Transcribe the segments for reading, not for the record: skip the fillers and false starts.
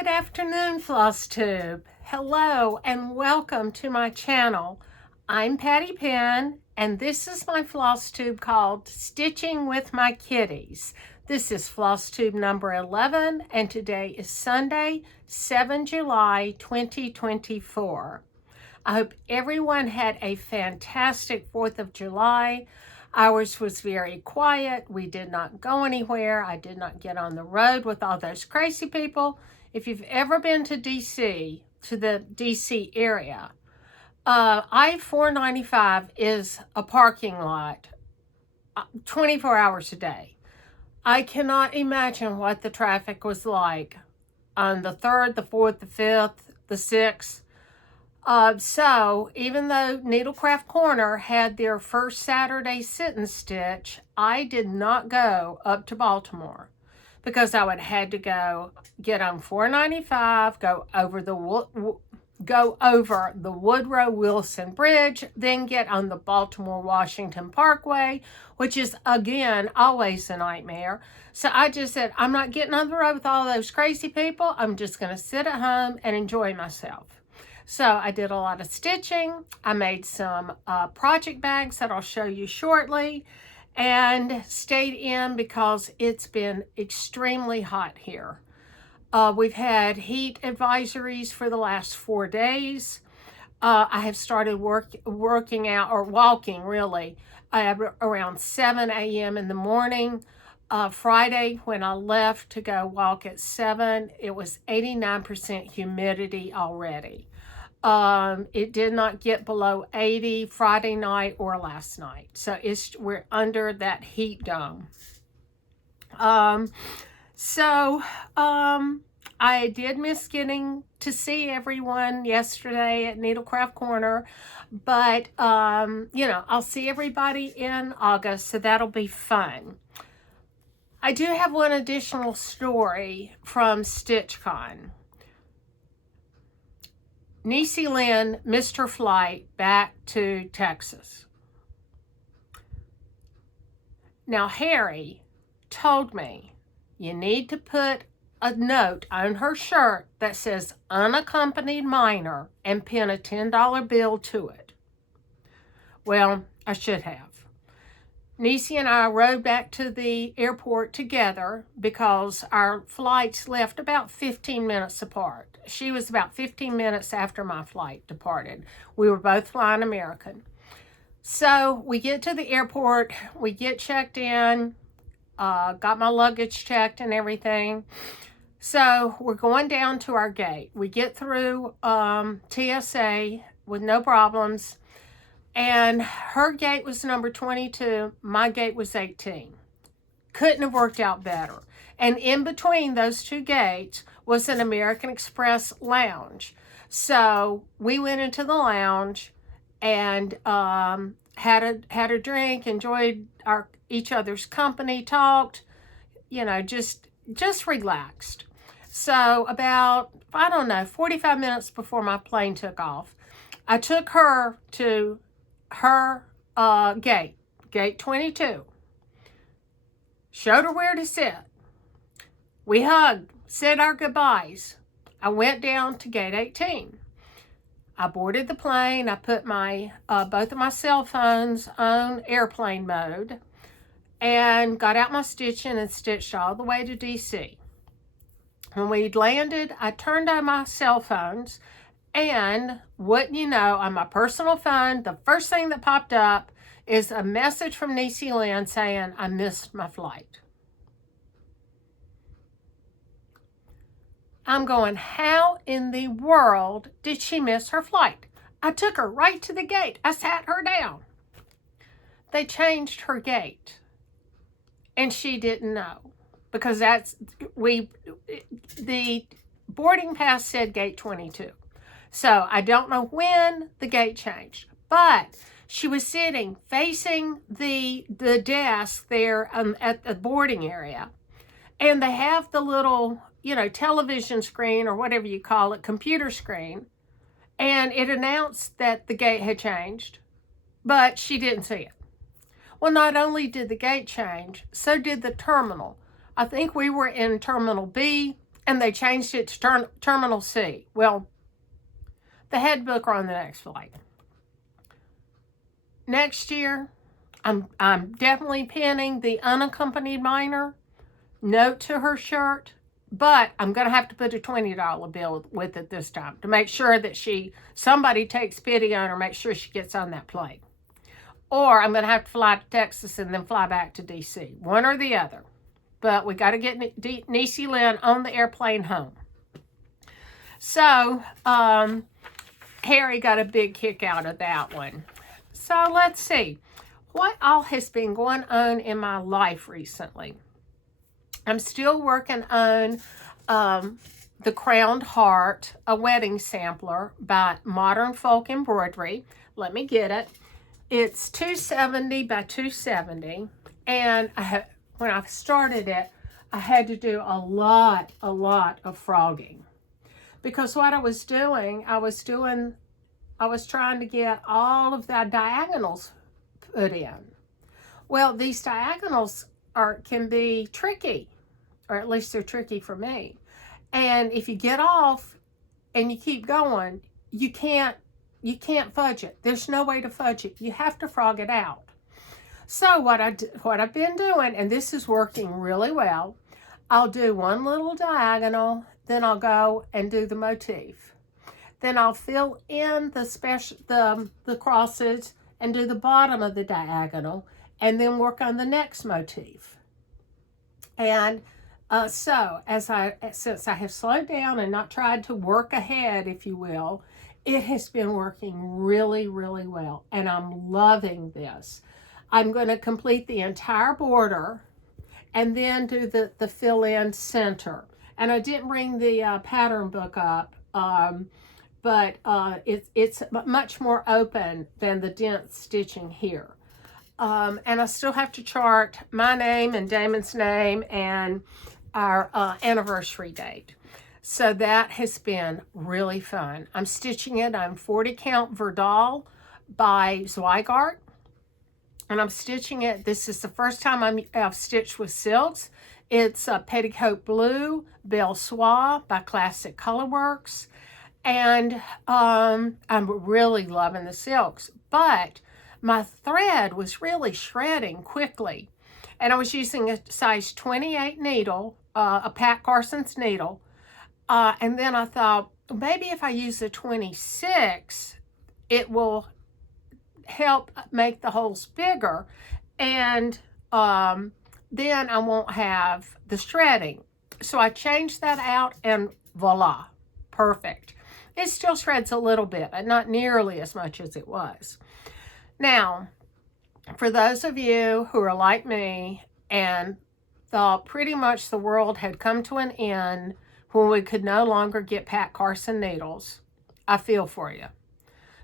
Good afternoon, Floss Tube. Hello and welcome to my channel. I'm Patty Penn and this is my Floss Tube called Stitching with My Kitties. This is Floss Tube number 11 and today is Sunday, 7 July 2024. I hope everyone had a fantastic 4th of July. Ours was very quiet. We did not go anywhere. I did not get on the road with all those crazy people. If you've ever been to D.C., to the D.C. area, I-495 is a parking lot 24 hours a day. I cannot imagine what the traffic was like on the 3rd, the 4th, the 5th, the 6th. So even though Needlecraft Corner had their first Saturday sit and stitch, I did not go up to Baltimore because I would have had to go get on 495, go over the Woodrow Wilson Bridge, then get on the Baltimore-Washington Parkway, which is, again, always a nightmare. So I just said, I'm not getting on the road with all those crazy people. I'm just going to sit at home and enjoy myself. So I did a lot of stitching. I made some project bags that I'll show you shortly and stayed in because it's been extremely hot here. We've had heat advisories for the last 4 days. I have started working out, or walking really, around 7 a.m. in the morning. Friday, when I left to go walk at 7, it was 89% humidity already. It did not get below 80 Friday night or last night. So we're under that heat dome. I did miss getting to see everyone yesterday at Needlecraft Corner, but, I'll see everybody in August, so that'll be fun. I do have one additional story from StitchCon. Niecie Lynn missed her flight back to Texas. Now, Harry told me you need to put a note on her shirt that says unaccompanied minor and pin a $10 bill to it. Well, I should have. Niecie and I rode back to the airport together because our flights left about 15 minutes apart. She was about 15 minutes after my flight departed. We were both flying American. So we get to the airport, we get checked in, got my luggage checked and everything. So we're going down to our gate. We get through TSA with no problems. And her gate was number 22. My gate was 18. Couldn't have worked out better. And in between those two gates was an American Express lounge. So we went into the lounge and had a drink, enjoyed each other's company, talked, just relaxed. So about, 45 minutes before my plane took off, I took her to her gate 22. Showed her where to sit. We hugged, said our goodbyes. I went down to gate 18. I boarded the plane. I put my both of my cell phones on airplane mode and got out my stitching and stitched all the way to DC. When we'd landed, I turned on my cell phones, and wouldn't you know, on my personal phone, the first thing that popped up is a message from Niecie Lynn saying I missed my flight. I'm going, how in the world did she miss her flight? I took her right to the gate. I sat her down. They changed her gate, and she didn't know because the boarding pass said gate 22. So I don't know when the gate changed, but she was sitting facing the desk there at the boarding area, and they have the little, television screen or whatever you call it, computer screen, and it announced that the gate had changed, but she didn't see it. Well, not only did the gate change, so did the terminal. I think we were in Terminal B, and they changed it to Terminal C. Well, the head booker on the next flight. Next year, I'm definitely pinning the unaccompanied minor note to her shirt, but I'm going to have to put a $20 bill with it this time to make sure that somebody takes pity on her, make sure she gets on that plane. Or I'm going to have to fly to Texas and then fly back to D.C. One or the other. But we got to get Niecie Lynn on the airplane home. So, Harry got a big kick out of that one. So, let's see. What all has been going on in my life recently? I'm still working on The Crowned Heart, a wedding sampler by Modern Folk Embroidery. Let me get it. It's 270 by 270, and when I started it, I had to do a lot of frogging, because what I was trying to get all of the diagonals put in. Well, these diagonals can be tricky, or at least they're tricky for me. And if you get off and you keep going, you can't fudge it. There's no way to fudge it. You have to frog it out. So what I've been doing, and this is working really well, I'll do one little diagonal, then I'll go and do the motif. Then I'll fill in the crosses and do the bottom of the diagonal, and then work on the next motif. And so since I have slowed down and not tried to work ahead, if you will, it has been working really well, and I'm loving this. I'm going to complete the entire border and then do the fill-in center. And I didn't bring the pattern book up, but it's much more open than the dent stitching here. And I still have to chart my name and Damon's name and our anniversary date. So that has been really fun. I'm stitching it on 40 count Verdal by Zweigart. And I'm stitching it. This is the first time I've stitched with silks. It's Petticoat Blue, Belle Soie by Classic Colorworks. And I'm really loving the silks. But my thread was really shredding quickly. And I was using a size 28 needle, a Pat Carson's needle. And then I thought, maybe if I use a 26, it will help make the holes bigger, and then I won't have the shredding. So I changed that out, and voila, perfect. It still shreds a little bit, but not nearly as much as it was. Now, for those of you who are like me and thought pretty much the world had come to an end when we could no longer get Pat Carson needles, I feel for you,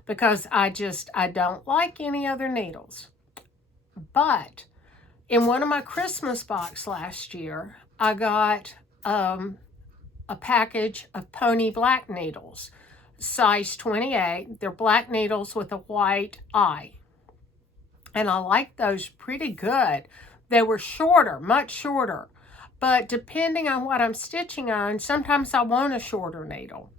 because I don't like any other needles. But in one of my Christmas box last year, I got a package of pony black needles, size 28. They're black needles with a white eye. And I like those pretty good. They were shorter, much shorter. But depending on what I'm stitching on, sometimes I want a shorter needle.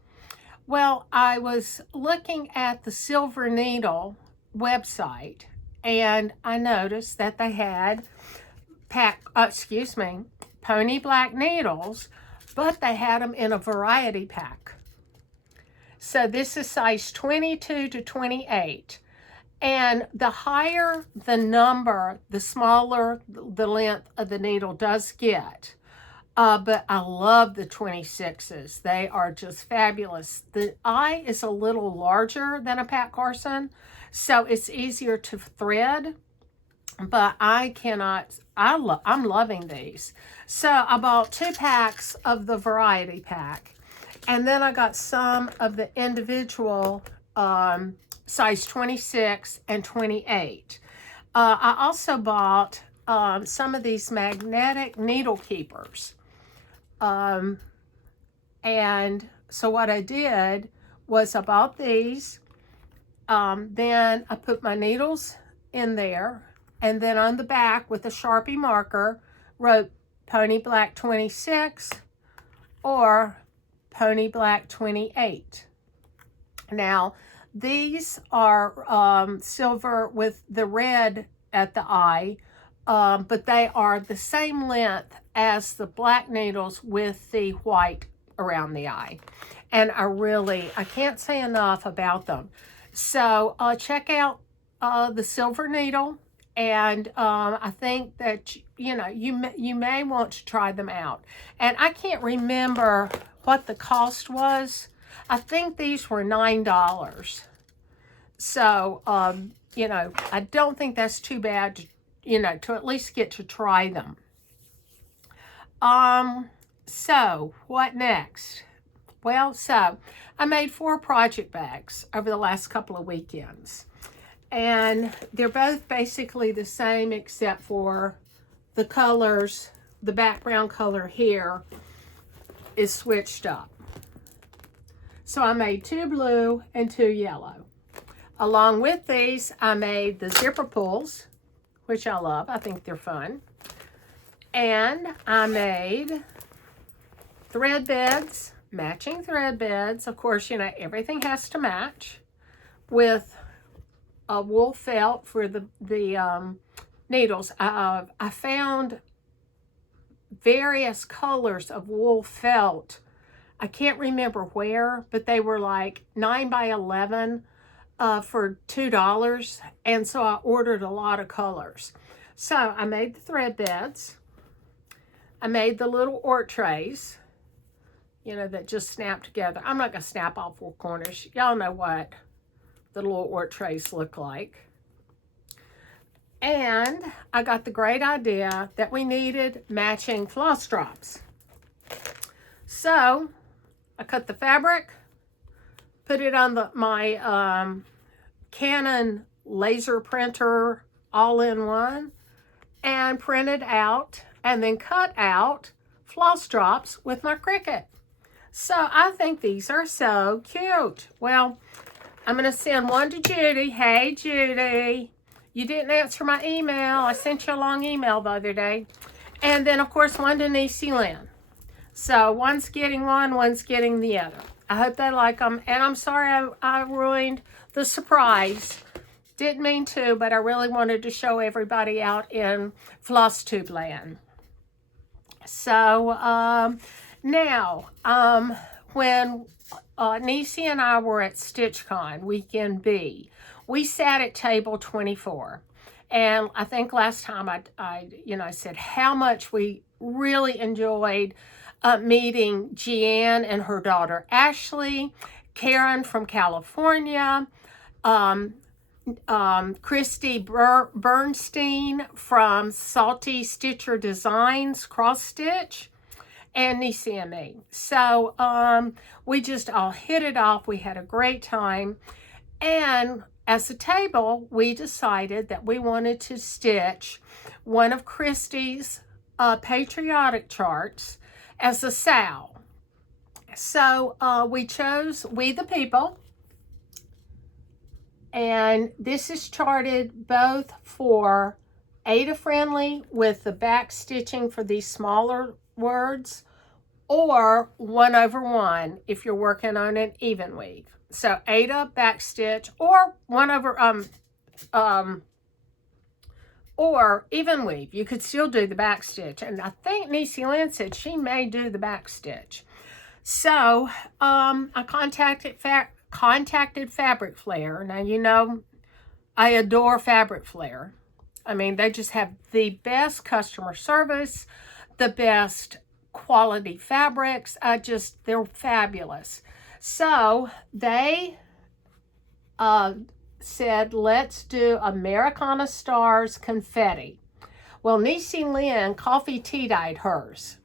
Well, I was looking at the Silver Needle website, and I noticed that they had pony black needles, but they had them in a variety pack. So this is size 22 to 28. And the higher the number, the smaller the length of the needle does get. But I love the 26s. They are just fabulous. The eye is a little larger than a Pat Carson, so it's easier to thread. But I'm loving these. So I bought 2 packs of the variety pack. And then I got some of the individual size 26 and 28. I also bought some of these magnetic needle keepers. And so what I did was I bought these. Then I put my needles in there. And then on the back with a Sharpie marker, wrote Pony Black 26 or Pony Black 28. Now, these are silver with the red at the eye, but they are the same length as the black needles with the white around the eye. And I can't say enough about them. So check out the silver needle, and I think that, you may want to try them out. And I can't remember what the cost was. I think these were $9. So, I don't think that's too bad, to at least get to try them. So what next? Well, so I made 4 project bags over the last couple of weekends. And they're both basically the same except for the colors. The background color here is switched up. So I made 2 blue and 2 yellow. Along with these, I made the zipper pulls, which I love. I think they're fun. And I made thread beds, matching thread beds. Of course, everything has to match, with a wool felt for the needles. I found various colors of wool felt. I can't remember where, but they were like 9 by 11 for $2. And so I ordered a lot of colors. So I made the thread beds. I made the little Ort trays, that just snap together. I'm not going to snap all 4 corners. Y'all know what the little Ort trays look like. And I got the great idea that we needed matching floss drops. So I cut the fabric, put it on my Canon laser printer all-in-one, and printed out and then cut out floss drops with my Cricut. So I think these are so cute. Well, I'm going to send one to Judy. Hey, Judy, you didn't answer my email. I sent you a long email the other day. And then, of course, one to Niecie Lynn. So one's getting one, one's getting the other. I hope they like them. And I'm sorry I ruined the surprise. Didn't mean to, but I really wanted to show everybody out in Floss Tube Land. So now, when Niecie and I were at StitchCon Weekend B, we sat at table 24. And I think last time I said how much we really enjoyed meeting Jeanne and her daughter Ashley, Karen from California, Kristi Bernstein from Salty Stitcher Designs Cross Stitch, and Niecie and me. So we just all hit it off. We had a great time. And as a table, we decided that we wanted to stitch one of Kristi's patriotic charts as a sow. So we chose We the People. And this is charted both for Ada Friendly with the back stitching for these smaller words, or 1/1 if you're working on an even weave. So Ada back stitch, or or even weave. You could still do the back stitch. And I think Niecie Lynn said she may do the back stitch. So I contacted Fabric Flair. Now, I adore Fabric Flair. I mean, they just have the best customer service, the best quality fabrics. They're fabulous. So they said, let's do Americana Stars Confetti. Well, Niecie Lynn coffee tea dyed hers,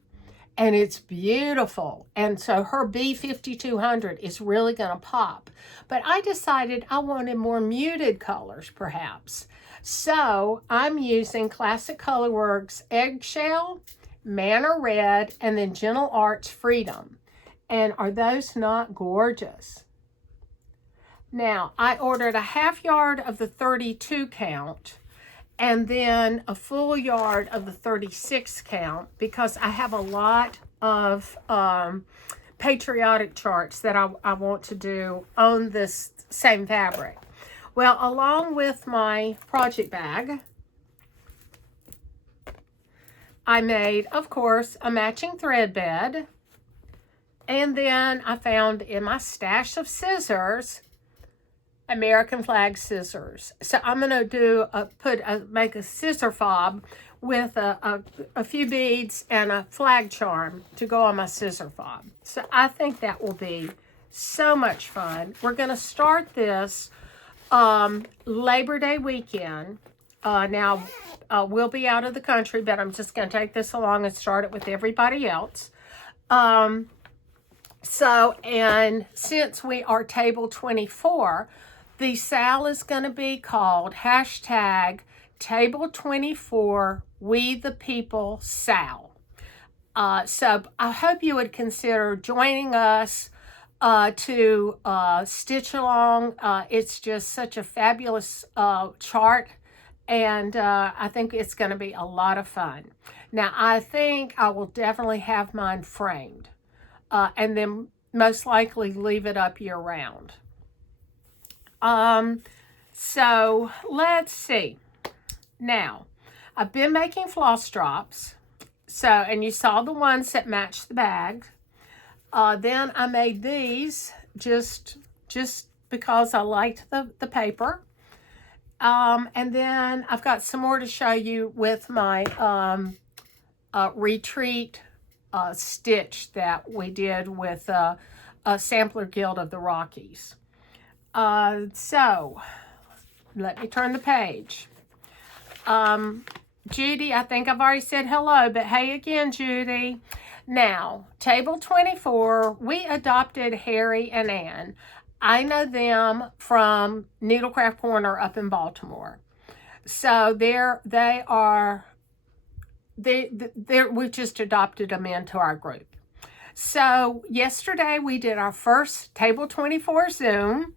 and it's beautiful. And so her B5200 is really going to pop. But I decided I wanted more muted colors, perhaps. So I'm using Classic Colorworks Eggshell, Manor Red, and then Gentle Arts Freedom. And are those not gorgeous? Now, I ordered a half yard of the 32 count and then a full yard of the 36 count because I have a lot of patriotic charts that I want to do on this same fabric. Well, along with my project bag, I made, of course, a matching thread bed. And then I found in my stash of scissors, American flag scissors. So I'm going to do make a scissor fob with a few beads and a flag charm to go on my scissor fob. So I think that will be so much fun. We're going to start this Labor Day weekend. Now, we'll be out of the country, but I'm just going to take this along and start it with everybody else. And since we are table 24, the sale is going to be called hashtag table 24 We the People Sal. So I hope you would consider joining us to stitch along. It's just such a fabulous chart, and I think it's going to be a lot of fun. Now, I think I will definitely have mine framed, and then most likely leave it up year round. So let's see. Now, I've been making floss drops. So, and you saw the ones that match the bag. Then I made these just because I liked the paper. And then I've got some more to show you with my retreat stitch that we did with a Sampler Guild of the Rockies. So let me turn the page. Judy, I think I've already said hello, but hey again, Judy. Now, table 24, we adopted Harry and Ann. I know them from Needlecraft Corner up in Baltimore. So we just adopted them into our group. So yesterday we did our first table 24 Zoom,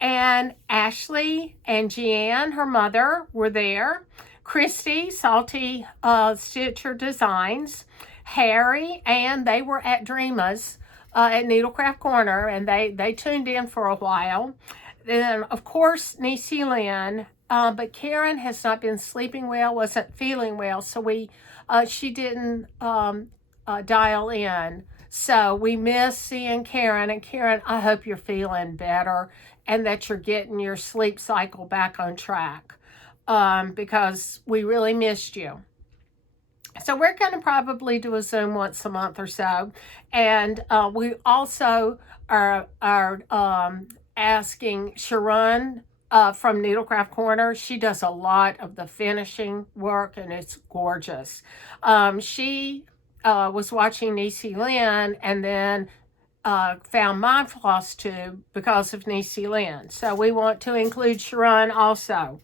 and Ashley and Jeanne, her mother, were there. Kristi, Salty Stitcher Designs, Harry, and they were at Dreama's at Needlecraft Corner, and they tuned in for a while. Then, of course, Niecie Lynn, but Karen has not been sleeping well, wasn't feeling well, so she didn't dial in. So we miss seeing Karen. And Karen, I hope you're feeling better and that you're getting your sleep cycle back on track, because we really missed you. So we're going to probably do a Zoom once a month or so. And we also are asking Sharon from Needlecraft Corner. She does a lot of the finishing work, and it's gorgeous. She was watching Niecie Lynn and then found my floss tube because of Niecie Lynn. So we want to include Sharon also.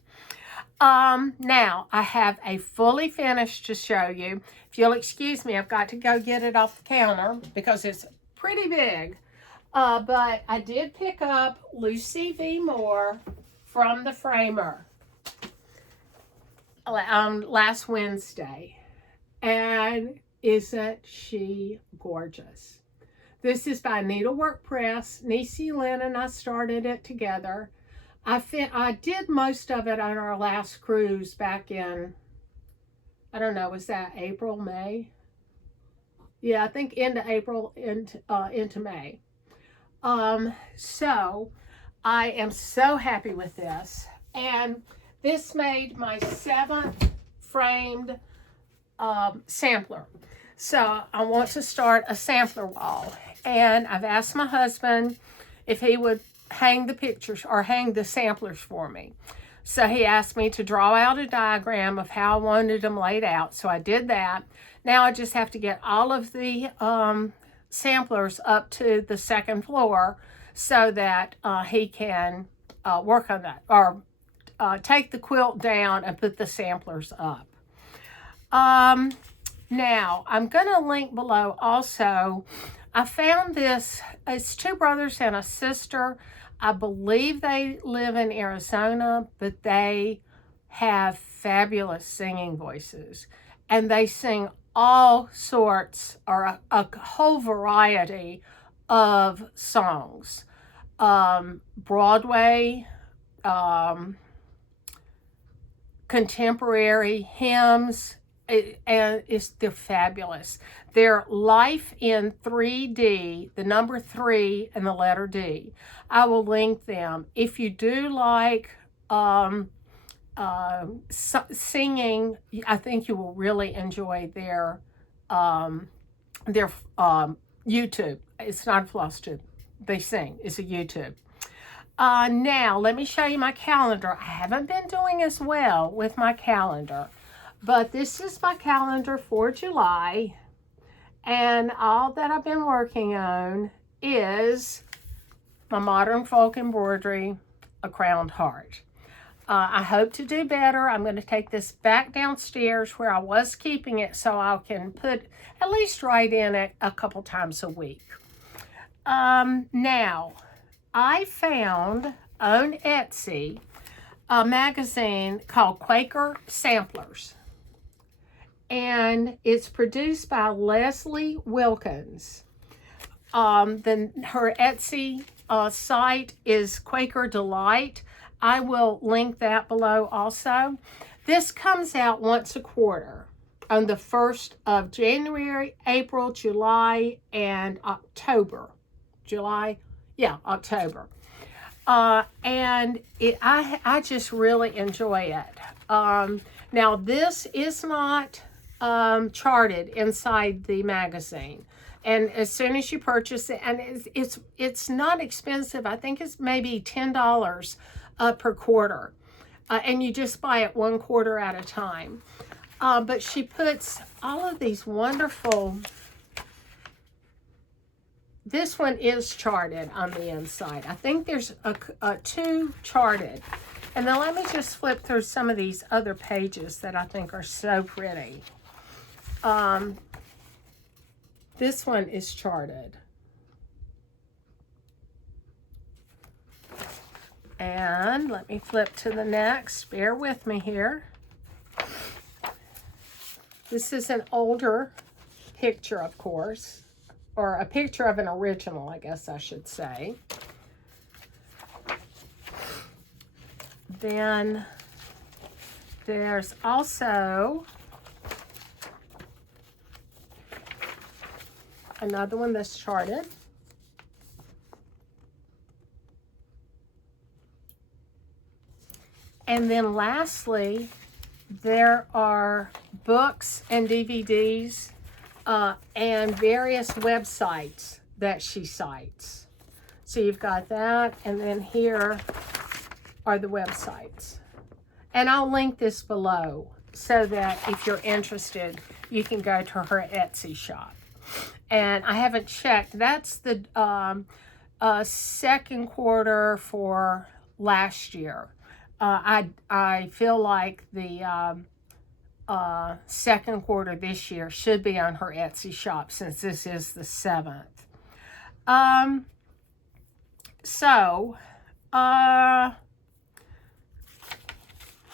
Now, I have a fully finished to show you. If you'll excuse me, I've got to go get it off the counter because it's pretty big. But I did pick up Lucy V. Moore from the Framer last Wednesday. And isn't she gorgeous? This is by Needlework Press. Niecie Lynn and I started it together. I did most of it on our last cruise back in, I don't know, was that April, May? Yeah, I think into April, into May. So I am so happy with this. And this made my 7th framed sampler. So I want to start a sampler wall. And I've asked my husband if he would hang the pictures or hang the samplers for me. So he asked me to draw out a diagram of how I wanted them laid out. So I did that. Now I just have to get all of the samplers up to the 2nd floor so that he can work on that, or take the quilt down and put the samplers up. Now I'm going to link below also. I found this. It's 2 brothers and a sister. I believe they live in Arizona, but they have fabulous singing voices. And they sing all sorts, or a whole variety of songs. Broadway, contemporary hymns, and they're fabulous. They're Life in 3D, the number 3 and the letter D. I will link them. If you do like singing, I think you will really enjoy their YouTube. It's not FlossTube. They sing. It's a YouTube. Now, let me show you my calendar. I haven't been doing as well with my calendar, but this is my calendar for July, and all that I've been working on is my modern folk embroidery, a crowned heart. I hope to do better. I'm going to take this back downstairs where I was keeping it so I can put at least write in it a couple times a week. Now, I found on Etsy a magazine called Quaker Samplers, and it's produced by Leslie Wilkins. Her Etsy site is Quaker Delight. I will link that below also. This comes out once a quarter on the 1st of January, April, July, and October. October. And I just really enjoy it. Now, this is not charted inside the magazine. And as soon as you purchase it, and it's not expensive. I think it's maybe $10 per quarter. And you just buy it 1 quarter at a time. But she puts all of these wonderful... This one is charted on the inside. I think there's 2 charted. And then let me just flip through some of these other pages that I think are so pretty. This one is charted. And let me flip to the next. Bear with me here. This is an older picture, of course. Or a picture of an original, I guess I should say. Then there's also another one that's charted. And then lastly, there are books and DVDs and various websites that she cites. So you've got that, and then here are the websites. And I'll link this below so that if you're interested, you can go to her Etsy shop. And I haven't checked. That's the second quarter for last year. I feel like the second quarter this year should be on her Etsy shop since this is the 7th.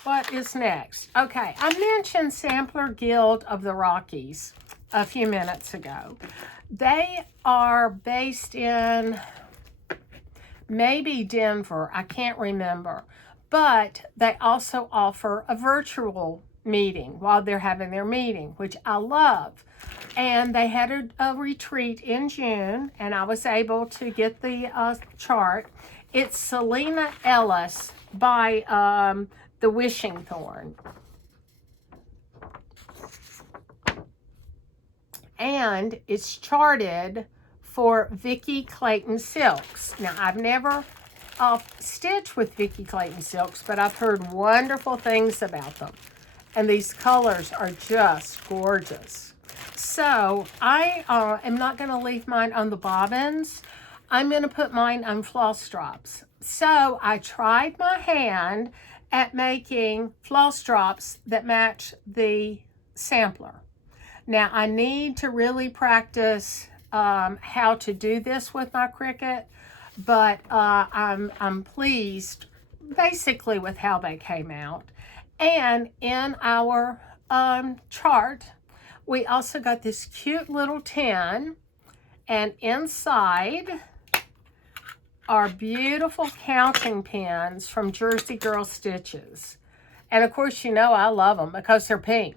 What is next? Okay, I mentioned Sampler Guild of the Rockies a few minutes ago. They are based in maybe Denver, I can't remember, but they also offer a virtual meeting while they're having their meeting, which I love. And they had a retreat in June, and I was able to get the chart. It's Selena Ellis by The Wishing Thorn. And it's charted for Vicki Clayton Silks. Now, I've never stitched with Vicki Clayton Silks, but I've heard wonderful things about them. And these colors are just gorgeous. So I am not going to leave mine on the bobbins. I'm going to put mine on floss drops. So I tried my hand at making floss drops that match the sampler. Now I need to really practice how to do this with my Cricut, but I'm pleased basically with how they came out. And in our chart, We also got this cute little tin, and inside are beautiful counting pins from Jersey Girl Stitches. And of course, you know I love them because they're pink.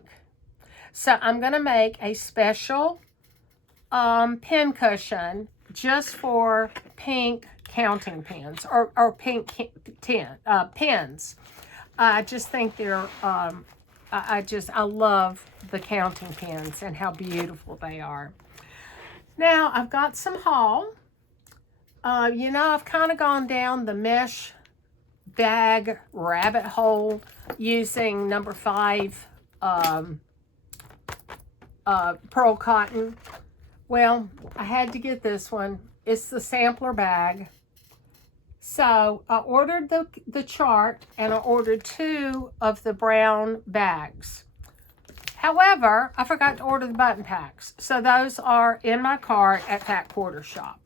So I'm going to make a special pin cushion just for pink counting pins or pink pins. I just think they're, I love the counting pins and how beautiful they are. Now I've got some haul. You know, I've kind of gone down the mesh bag rabbit hole using number 5 pearl cotton. Well, I had to get this one. It's the sampler bag. So I ordered the chart, and I ordered 2 of the brown bags. However, I forgot to order the button packs. So those are in my cart at Fat Quarter Shop.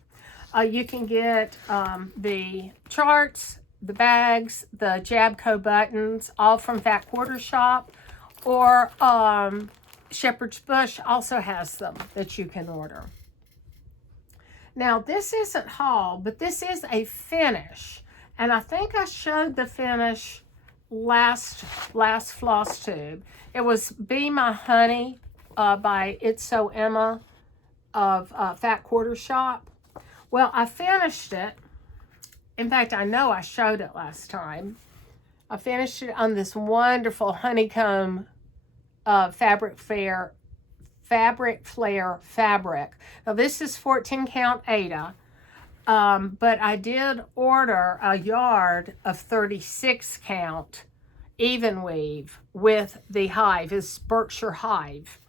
You can get the charts, the bags, the Jabco buttons, all from Fat Quarter Shop, or Shepherd's Bush also has them that you can order. Now, this isn't haul, but this is a finish. And I think I showed the finish last floss tube. It was Be My Honey by It's So Emma of Fat Quarter Shop. Well, I finished it. In fact, I know I showed it last time. I finished it on this wonderful honeycomb fabric flare fabric. Now, this is 14 count Aida, but I did order a yard of 36 count even weave with the hive. It's Berkshire Hive.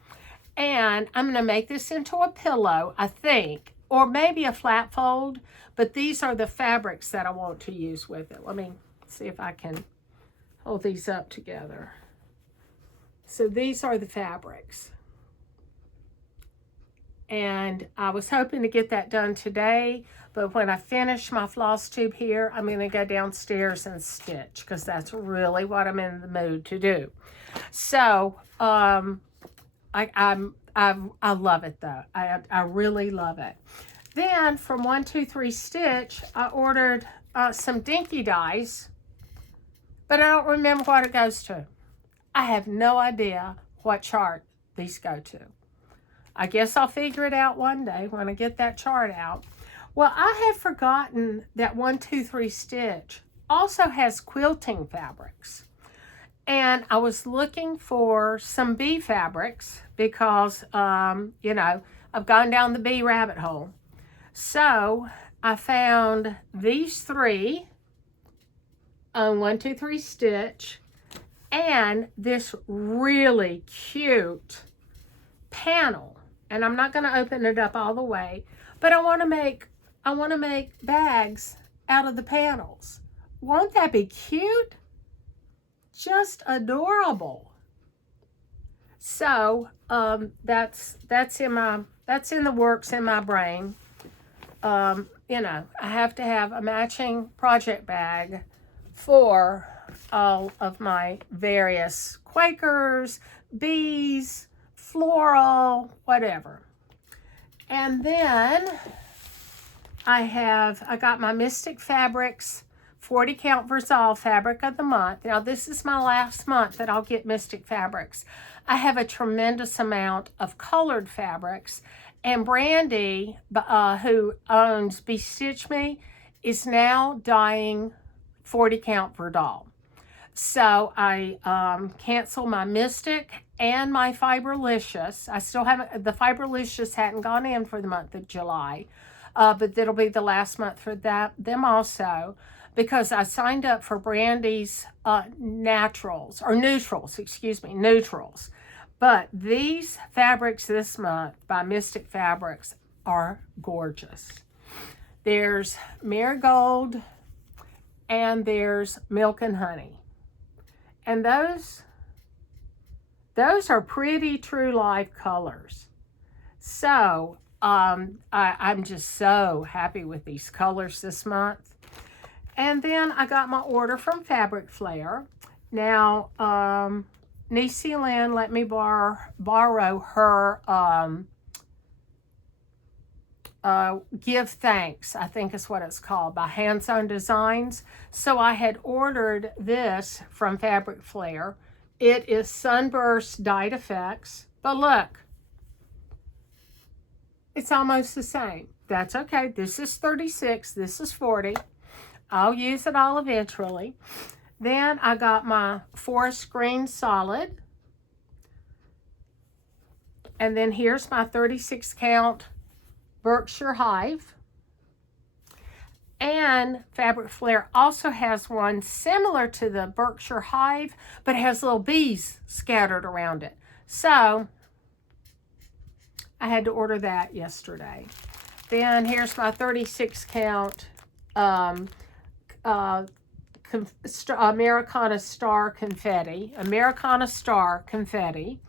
And I'm going to make this into a pillow, I think, or maybe a flat fold, but these are the fabrics that I want to use with it. Let me see if I can hold these up together. So these are the fabrics. And I was hoping to get that done today, but when I finish my floss tube here, I'm going to go downstairs and stitch, because that's really what I'm in the mood to do. So I love it though. I really love it. Then from 123 Stitch, I ordered some dinky dies, but I don't remember what it goes to. I have no idea what chart these go to. I guess I'll figure it out one day when I get that chart out. Well, I had forgotten that 123 Stitch also has quilting fabrics. And I was looking for some bee fabrics because, you know, I've gone down the bee rabbit hole. So I found these 3 on 123 Stitch and this really cute panel. And I'm not going to open it up all the way, but I want to make bags out of the panels. Won't that be cute? Just adorable. So that's in the works in my brain. You know, I have to have a matching project bag for all of my various Quakers, bees, floral, whatever. And then I got my Mystic Fabrics 40 count Versal fabric of the month. Now, this is my last month that I'll get Mystic Fabrics. I have a tremendous amount of colored fabrics, and Brandy, who owns Be Stitch Me, is now dyeing 40 count Verdal. So I canceled my Mystic and my Fiberlicious. I still haven't, the Fiberlicious hadn't gone in for the month of July, but it'll be the last month for them also, because I signed up for Brandy's neutrals. But these fabrics this month by Mystic Fabrics are gorgeous. There's Marigold and there's Milk and Honey. And those are pretty true life colors. So I'm just so happy with these colors this month. And then I got my order from Fabric Flare. Now, Niecie Lynn let me borrow her Give Thanks, I think is what it's called, by Hands On Designs. So I had ordered this from Fabric Flare. It is Sunburst Dyed Effects, but look, it's almost the same. That's okay. This is 36, this is 40. I'll use it all eventually. Then I got my forest green solid. And then here's my 36 count Berkshire Hive. And Fabric Flare also has one similar to the Berkshire Hive, but it has little bees scattered around it. So I had to order that yesterday. Then here's my 36 count Americana Star Confetti. Americana Star Confetti.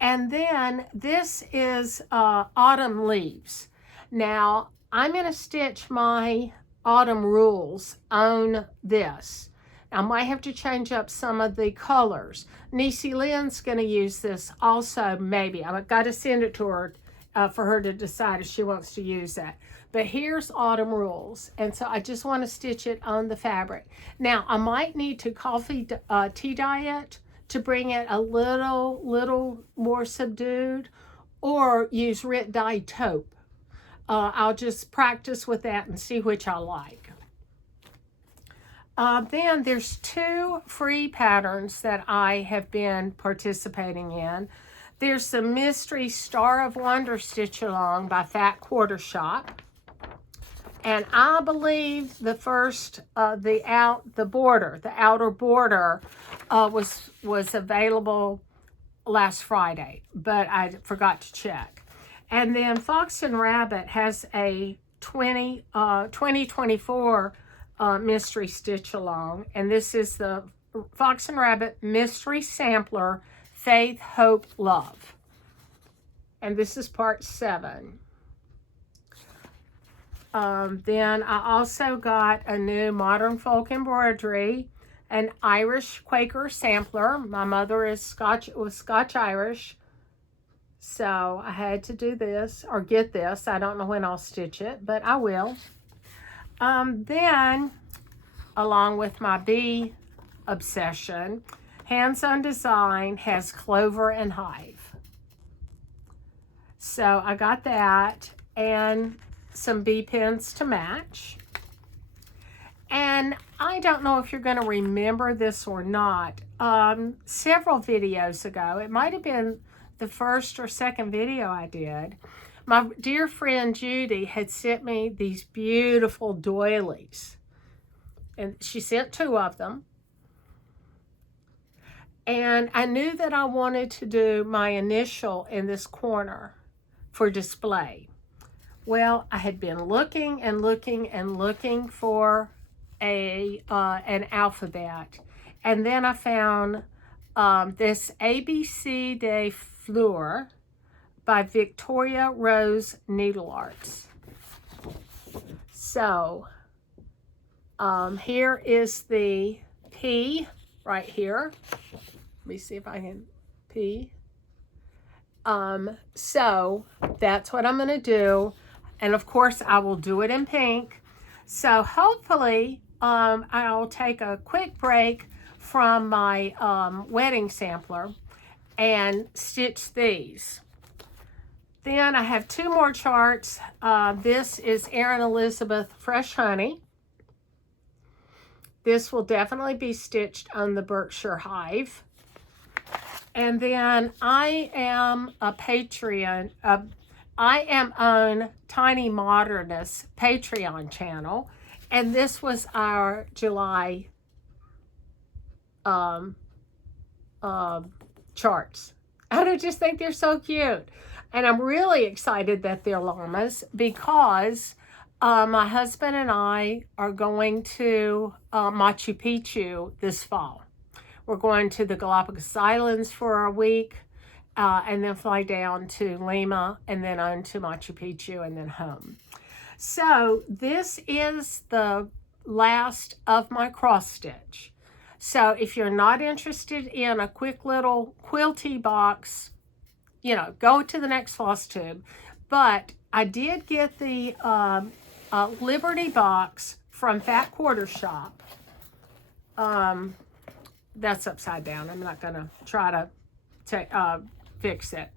And then this is Autumn Leaves. Now, I'm going to stitch my Autumn Rules on this. I might have to change up some of the colors. Niecie Lynn's going to use this also, maybe. I've got to send it to her for her to decide if she wants to use that. But here's Autumn Rules. And so I just want to stitch it on the fabric. Now, I might need to tea dye it to bring it a little more subdued, or use Rit Dye Taupe. I'll just practice with that and see which I like. Then there's 2 free patterns that I have been participating in. There's the Mystery Star of Wonder Stitch Along by Fat Quarter Shop. And I believe the first, the outer border was available last Friday, but I forgot to check. And then Fox and Rabbit has a 2024 mystery stitch along, and this is the Fox and Rabbit Mystery Sampler Faith, Hope, Love. And this is part 7. Then I also got a new Modern Folk Embroidery, an Irish Quaker sampler. My mother was Scotch-Irish, so I had to do this, or get this. I don't know when I'll stitch it, but I will. Then, along with my bee obsession, Hands On Design has Clover and Hive. So I got that, and some bee pins to match. And I don't know if you're going to remember this or not. Several videos ago, it might have been the first or second video I did, my dear friend Judy had sent me these beautiful doilies. And she sent 2 of them. And I knew that I wanted to do my initial in this corner for display. Well, I had been looking and looking and looking for an alphabet. And then I found this ABC de Fleur by Victoria Rose Needle Arts. So, here is the P right here. Let me see if I can P. So, that's what I'm going to do. And of course, I will do it in pink. So hopefully, I'll take a quick break from my wedding sampler and stitch these. Then I have 2 more charts. This is Erin Elizabeth Fresh Honey. This will definitely be stitched on the Berkshire Hive. And then I am a Patreon, I am on Tiny Modernist Patreon channel, and this was our July charts. And I just think they're so cute. And I'm really excited that they're llamas because my husband and I are going to Machu Picchu this fall. We're going to the Galapagos Islands for a week. And then fly down to Lima, and then on to Machu Picchu, and then home. So this is the last of my cross stitch. So if you're not interested in a quick little quilty box, you know, go to the next floss tube. But I did get the Liberty box from Fat Quarter Shop. That's upside down. I'm not going to try to fix it.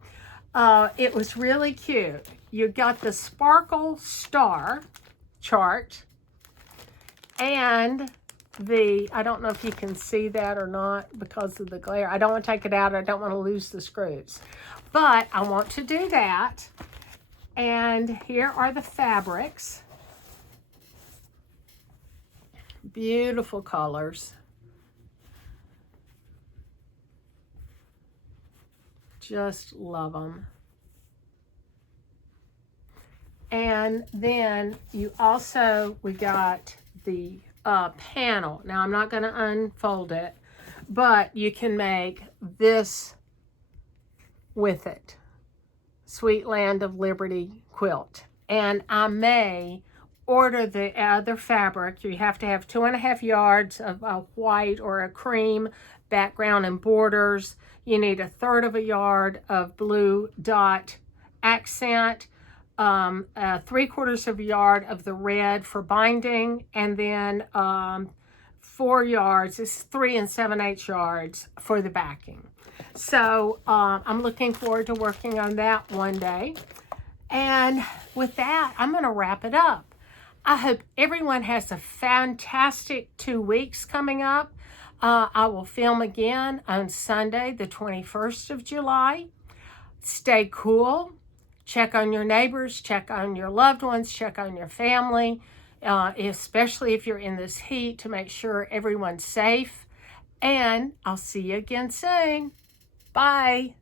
It was really cute. You got the sparkle star chart and I don't know if you can see that or not because of the glare. I don't want to take it out. I don't want to lose the screws. But I want to do that. And here are the fabrics. Beautiful colors. Just love them. And then we got the panel. Now I'm not going to unfold it, but you can make this with it. Sweet Land of Liberty quilt. And I may order the other fabric. You have to have 2.5 yards of a white or a cream background and borders. You need 1/3 of a yard of blue dot accent, 3/4 of a yard of the red for binding, and then 4 yards, it's 3 7/8 yards for the backing. So I'm looking forward to working on that one day. And with that, I'm going to wrap it up. I hope everyone has a fantastic 2 weeks coming up. I will film again on Sunday, the 21st of July. Stay cool. Check on your neighbors. Check on your loved ones. Check on your family, especially if you're in this heat, to make sure everyone's safe. And I'll see you again soon. Bye.